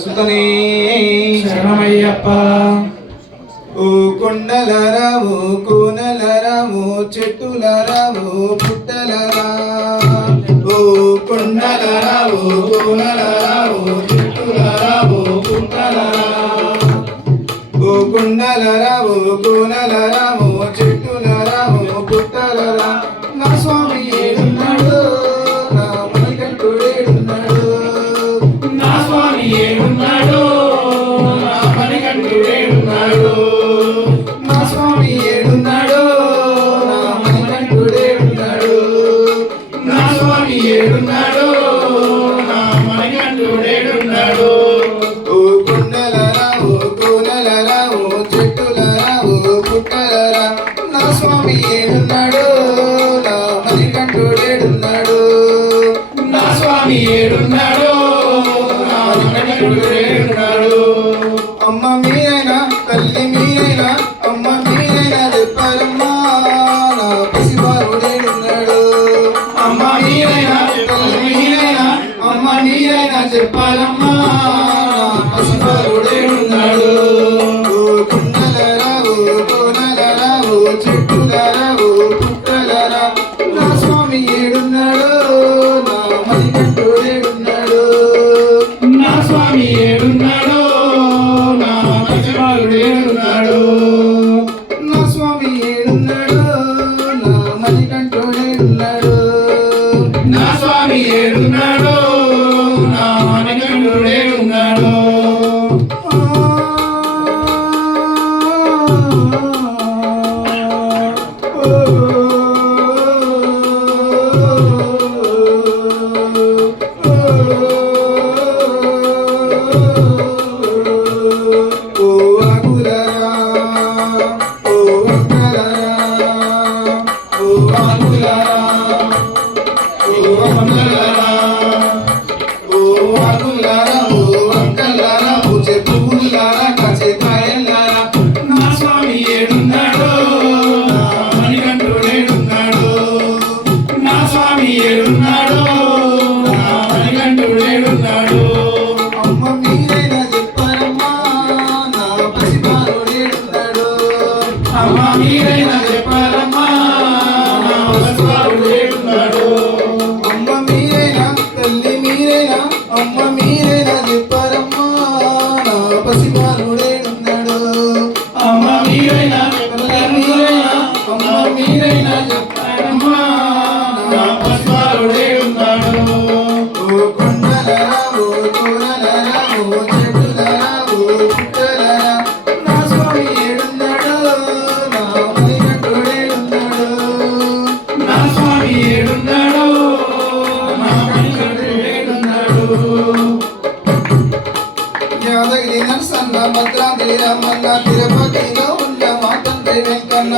సుతనే శరణమయ్యప్ప. ఓ కొండలరా ఓ కోనలరా ఓ చెట్టులరా ఓ పుట్టలరా, ఓ కొండలరా ఓ కోనలరా ఓ చెట్టులరా ఓ పుట్టలరా, ఓ కొండలరా ఓ కోనలరా ఓ చెట్టులరా ఓ పుట్టలరా. నా స్వామి ఏడున్నాడు, నా మణికంఠుడు ఏడున్నాడు, నా స్వామి ఏడున్నాడు, నా మణికంఠుడు ఏడున్నాడు, నా స్వామి ఏడున్నాడు, నా మణికంఠుడు ఏడున్నాడు, నా స్వామి ఏడున్నాడు, నా మణికంఠుడు ఏడున్నాడు. ఓ కొండలరా ఓ కోనలరా ఓ చెట్టులరా ఓ పుట్టలరా. నా స్వామి ఏడున్నాడు, నా మణికంఠుడు ఏడున్నాడు, నా స్వామి ఏడున్నాడు, నా మణికంఠుడు ఏడున్నాడు. అమ్మ మీరైనా తల్లి మీరైనా, అమ్మ మీరైనా చెప్పారమ్మా నా పసిబాలుడేడున్నాడు. అమ్మ మీరైనా తల్లి మీరైనా, అమ్మ మీరైనా చెప్పాలమ్మా నా పసిబాలుడేడున్నాడు. ఓ కొండలరా ఓ కోనలరా ఓ చెట్టులరా ఓ పుట్టలరా. నా స్వామి ఏడున్నాడు, నా మణికంఠుడు ఏడున్నాడు, నా స్వామి ఏడున్నాడు, నా పసిబాలుడు ఏడున్నాడు. నా స్వామి ఏడున్నాడు, నా మణికంఠుడు ఏడున్నాడు. నా స్వామి ఏడున్నాడు, నా మణికంఠుడు ఏడున్నాడు. ఓ ఆకులరా ఓ వంకలరా, ఓ ఆకులరా ఓ వంకలరా, ఓ ఆకులరా ఓ వంకలరా, పూచే పువ్వులారా కాచే కాయలారా. నా స్వామి ఏడున్నాడు, నా మణికంఠుడు ఏడున్నాడు, నా స్వామి ఏడున్నాడు, నా మణికంఠుడు ఏడున్నాడు. అమ్మ మీరైనా చెప్పారమ్మా నా పసిబాలుడు ఏడున్నాడు, అమ్మ మీరైనా చెప్పాలమ్మా నా పసిబాలుడు ఏడున్నాడు. అమ్మ మీరైనా తల్లి మీరైనా, అమ్మ మీరైనా చెప్పారమ్మా నా పసిబాలుడు ఏడున్నాడు. అమ్మ మీరైనా తల్లి మీరైనా, అమ్మ మీరైనా చెప్పాలమ్మా నా పసిబాలుడు ఏడున్నాడు. ఓ కొండలరా ఓ కోనలరా ఓ చెట్టులరా ఓ పుట్టలరా. నా స్వామి ఏడున్నాడు, నా మణికంఠుడు ఏడున్నాడు, నా స్వామి ఏడున్నాడు, నా మణికంఠుడు ఏడున్నాడు. యాదగిరి నరసన్న భద్రాద్రి రమన్న తిరుపతిలో ఉన్న మా తండ్రి వెంకన్న.